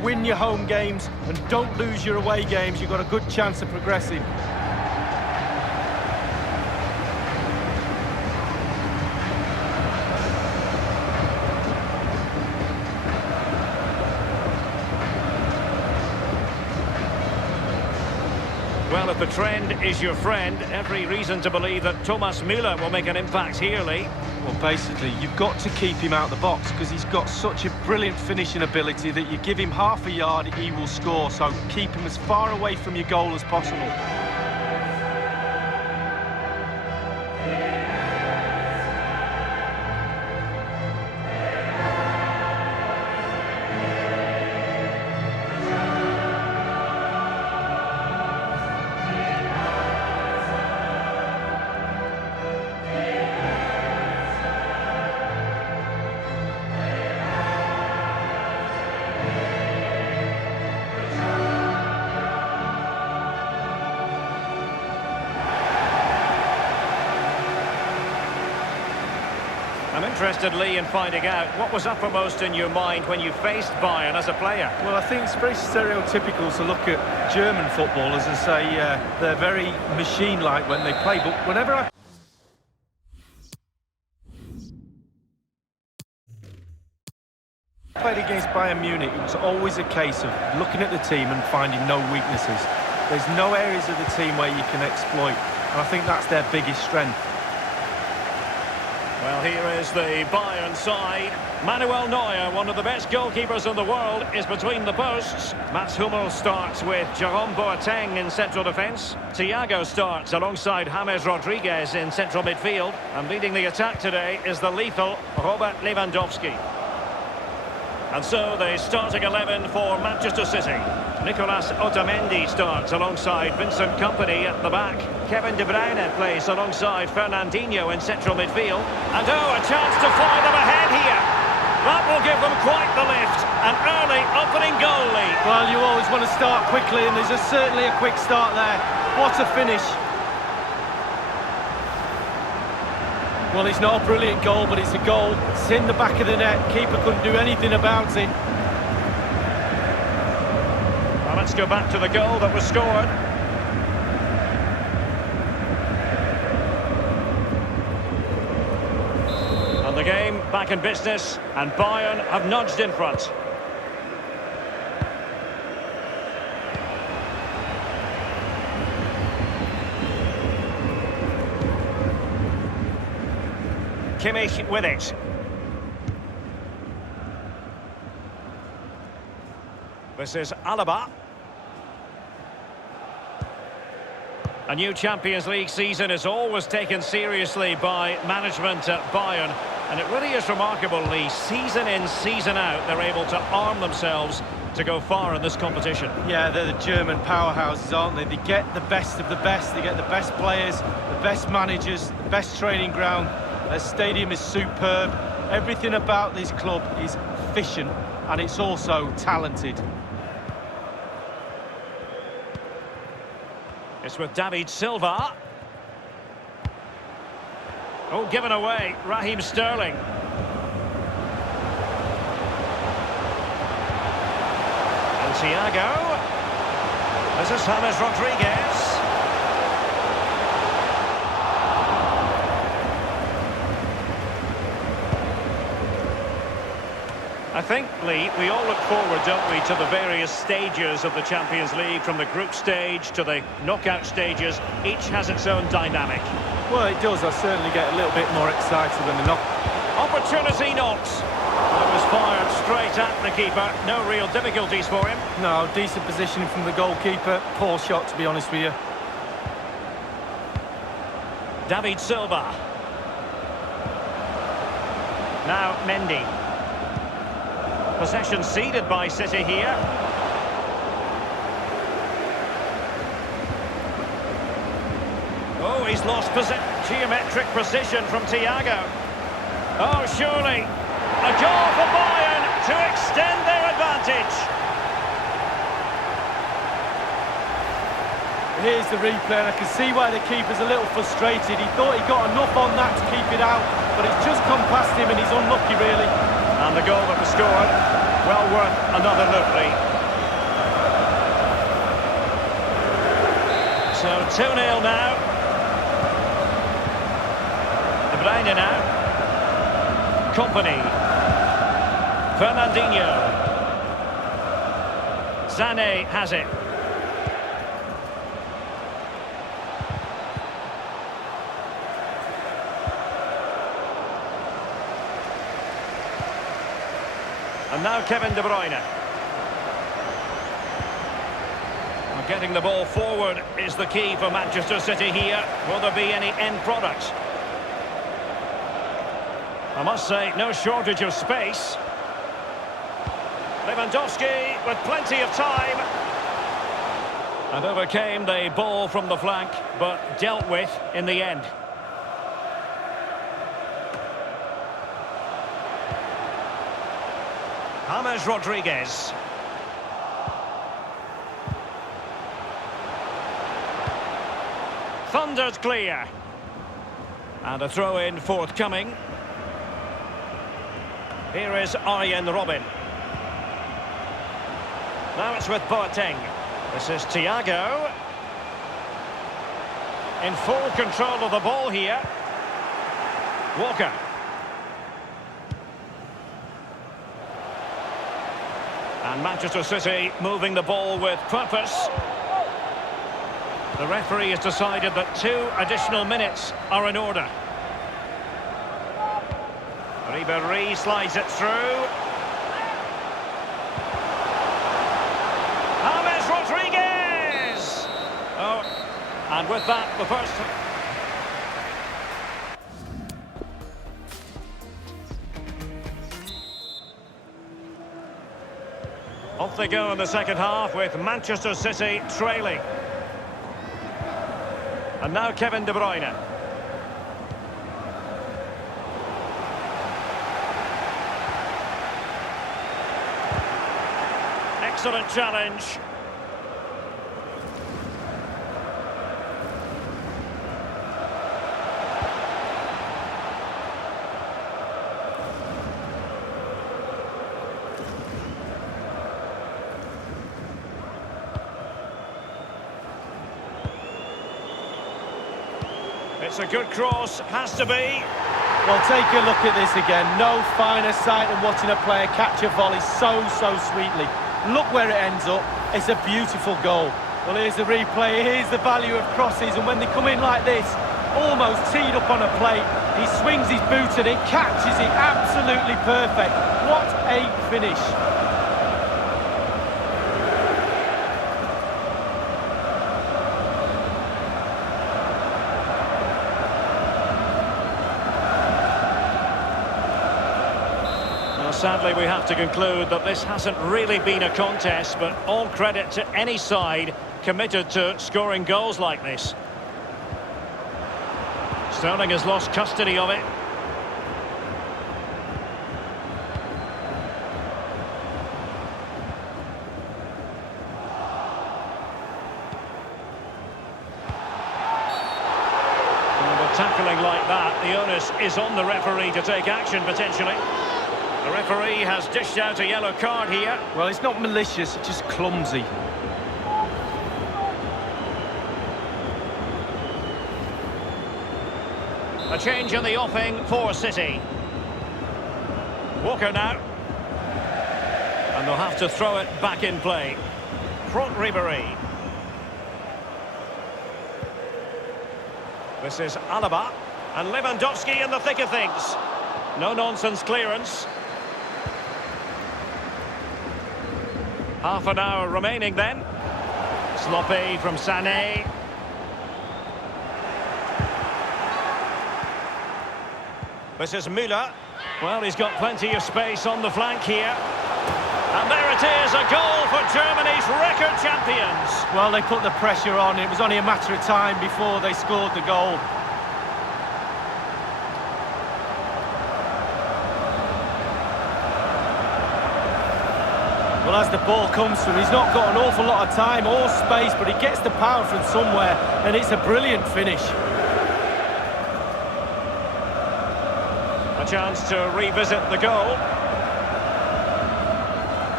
win your home games and don't lose your away games, you've got a good chance of progressing. Well, if the trend is your friend, every reason to believe that Thomas Müller will make an impact here, Lee. Well, basically, you've got to keep him out of the box because he's got such a brilliant finishing ability that you give him half a yard, he will score. So keep him as far away from your goal as possible. I'm interested, Lee, in finding out what was uppermost in your mind when you faced Bayern as a player. Well, I think it's very stereotypical to look at German footballers and say they're very machine-like when they play. But whenever I played against Bayern Munich, it was always a case of looking at the team and finding no weaknesses. There's no areas of the team where you can exploit, and I think that's their biggest strength. Well, here is the Bayern side. Manuel Neuer, one of the best goalkeepers in the world, is between the posts. Mats Hummels starts with Jerome Boateng in central defence. Thiago starts alongside James Rodriguez in central midfield. And leading the attack today is the lethal Robert Lewandowski. And so the starting 11 for Manchester City. Nicolas Otamendi starts alongside Vincent Kompany at the back. Kevin De Bruyne plays alongside Fernandinho in central midfield. And oh, a chance to fly them ahead here. That will give them quite the lift. An early opening goal lead. Well, you always want to start quickly, and there's certainly a quick start there. What a finish. Well, it's not a brilliant goal, but it's a goal. It's in the back of the net. Keeper couldn't do anything about it. Well, let's go back to the goal that was scored. And the game back in business, and Bayern have nudged in front. Kimmich with it. This is Alaba. A new Champions League season is always taken seriously by management at Bayern. And it really is remarkable, Lee. Season in, season out, they're able to arm themselves to go far in this competition. Yeah, they're the German powerhouses, aren't they? They get the best of the best. They get the best players, the best managers, the best training ground. Their stadium is superb. Everything about this club is efficient, and it's also talented. It's with David Silva. Oh, given away, Raheem Sterling. And Thiago. This is James Rodriguez. I think, Lee, we all look forward, don't we, to the various stages of the Champions League, from the group stage to the knockout stages. Each has its own dynamic. Well, it does. I certainly get a little bit more excited when the knock. Opportunity not. Well, it was fired straight at the keeper. No real difficulties for him. No, decent positioning from the goalkeeper. Poor shot, to be honest with you. David Silva. Now Mendy. Possession ceded by City here. Oh, he's lost geometric precision from Thiago. Oh, surely a goal for Bayern to extend their advantage. Here's the replay, and I can see why the keeper's a little frustrated. He thought he got enough on that to keep it out, but it's just come past him, and he's unlucky, really. And the goal that was scored. Well worth another look, Lee. So 2-0 now. De Bruyne now. Company. Fernandinho. Sané has it. And now Kevin De Bruyne. Well, getting the ball forward is the key for Manchester City here. Will there be any end product? I must say, no shortage of space. Lewandowski with plenty of time. And overcame the ball from the flank, but dealt with in the end. James Rodriguez. Thundered clear. And a throw-in forthcoming. Here is Arjen Robben. Now it's with Boateng. This is Thiago. In full control of the ball here. Walker. And Manchester City moving the ball with purpose. The referee has decided that 2 additional minutes are in order. Ribéry slides it through. James Rodriguez! Oh, and with that, the first... Off they go in the second half with Manchester City trailing. And now Kevin De Bruyne. Excellent challenge. It's a good cross, has to be. Well, take a look at this again. No finer sight than watching a player catch a volley so sweetly. Look where it ends up. It's a beautiful goal. Well, here's the replay. Here's the value of crosses. And when they come in like this, almost teed up on a plate, he swings his boot and it catches it absolutely perfect. What a finish. Sadly, we have to conclude that this hasn't really been a contest, but all credit to any side committed to scoring goals like this. Sterling has lost custody of it. And with tackling like that, the onus is on the referee to take action potentially. The referee has dished out a yellow card here. Well, it's not malicious, it's just clumsy. A change in the offing for City. Walker now. And they'll have to throw it back in play. Front Ribéry. This is Alaba. And Lewandowski in the thick of things. No-nonsense clearance. Half an hour remaining then. Sloppy from Sané. This is Müller. Well, he's got plenty of space on the flank here. And there it is, a goal for Germany's record champions. Well, they put the pressure on. It was only a matter of time before they scored the goal. Well, as the ball comes to him, he's not got an awful lot of time or space, but he gets the power from somewhere, and it's a brilliant finish. A chance to revisit the goal.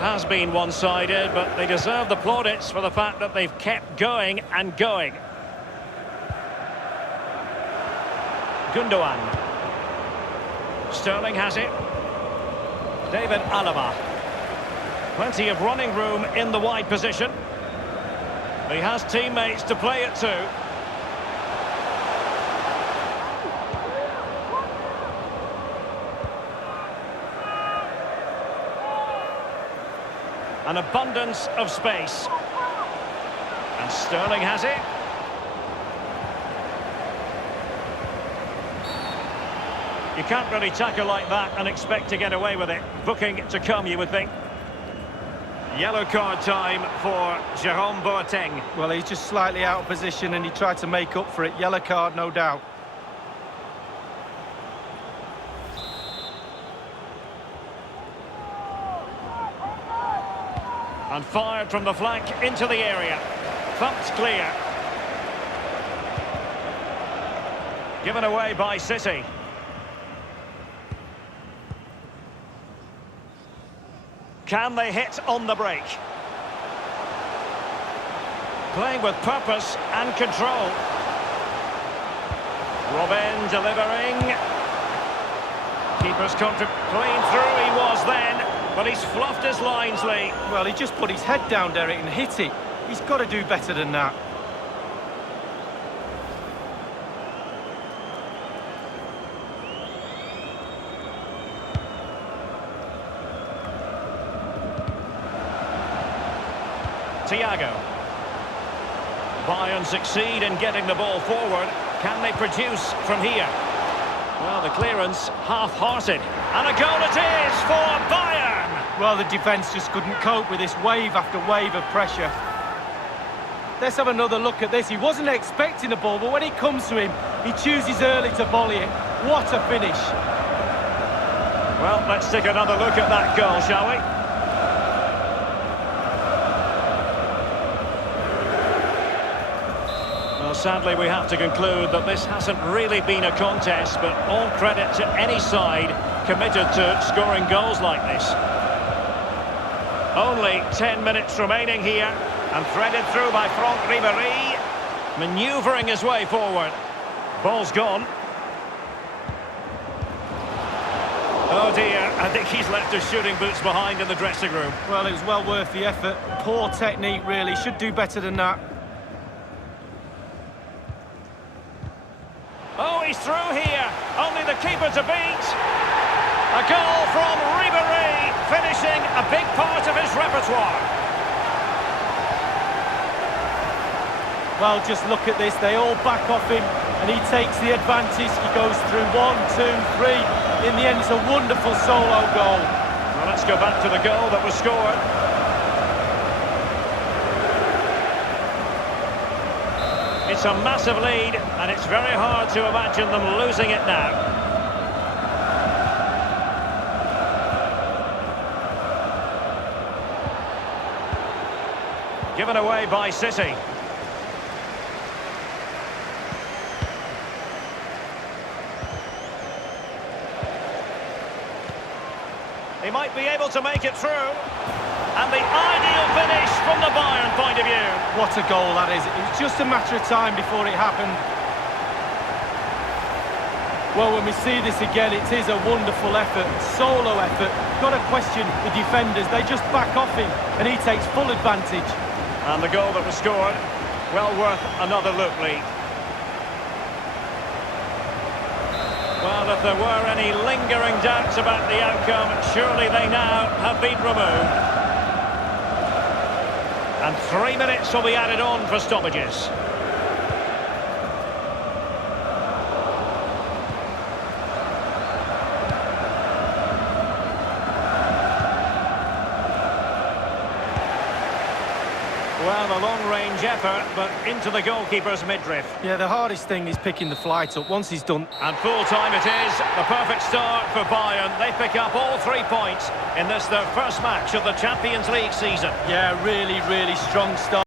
has been one-sided, but they deserve the plaudits for the fact that they've kept going and going. Gundogan. Sterling has it. David Alaba. Plenty of running room in the wide position. He has teammates to play it to. An abundance of space. And Sterling has it. You can't really tackle like that and expect to get away with it. Booking to come, you would think. Yellow card time for Jerome Boateng. Well, he's just slightly out of position and he tried to make up for it. Yellow card, no doubt. And fired from the flank into the area. Thumped clear. Given away by City. Can they hit on the break? Playing with purpose and control. Robin delivering. Keeper's clean through he was then, but he's fluffed his lines, Lee. Well, he just put his head down, Derek, and hit it. He's got to do better than that. Thiago. Bayern succeed in getting the ball forward. Can they produce from here? Well, the clearance half-hearted. And a goal it is for Bayern! Well, the defence just couldn't cope with this wave after wave of pressure. Let's have another look at this. He wasn't expecting the ball, but when it comes to him, he chooses early to volley it. What a finish. Well, let's take another look at that goal, shall we? Sadly, we have to conclude that this hasn't really been a contest, but all credit to any side committed to scoring goals like this. Only 10 minutes remaining here, and threaded through by Franck Ribéry, manoeuvring his way forward. Ball's gone. Oh dear, I think he's left his shooting boots behind in the dressing room. Well, it was well worth the effort. Poor technique, really. Should do better than that. Oh, he's through here. Only the keeper to beat. A goal from Ribéry, finishing a big part of his repertoire. Well, just look at this. They all back off him, and he takes the advantage. He goes through 1, 2, 3. In the end, it's a wonderful solo goal. Well, let's go back to the goal that was scored. It's a massive lead, and it's very hard to imagine them losing it now. Given away by City. He might be able to make it through. And the ideal finish from the Bayern point of view. What a goal that is. It was just a matter of time before it happened. Well, when we see this again, it is a wonderful effort, solo effort. Got to question the defenders. They just back off him, and he takes full advantage. And the goal that was scored, well worth another look, Lee. Well, if there were any lingering doubts about the outcome, surely they now have been removed. And 3 minutes will be added on for stoppages. Well, a long-range effort, but into the goalkeeper's midriff. Yeah, the hardest thing is picking the flight up once he's done. And full-time it is. The perfect start for Bayern. They pick up all 3 points in this, their first match of the Champions League season. Yeah, really, really strong start.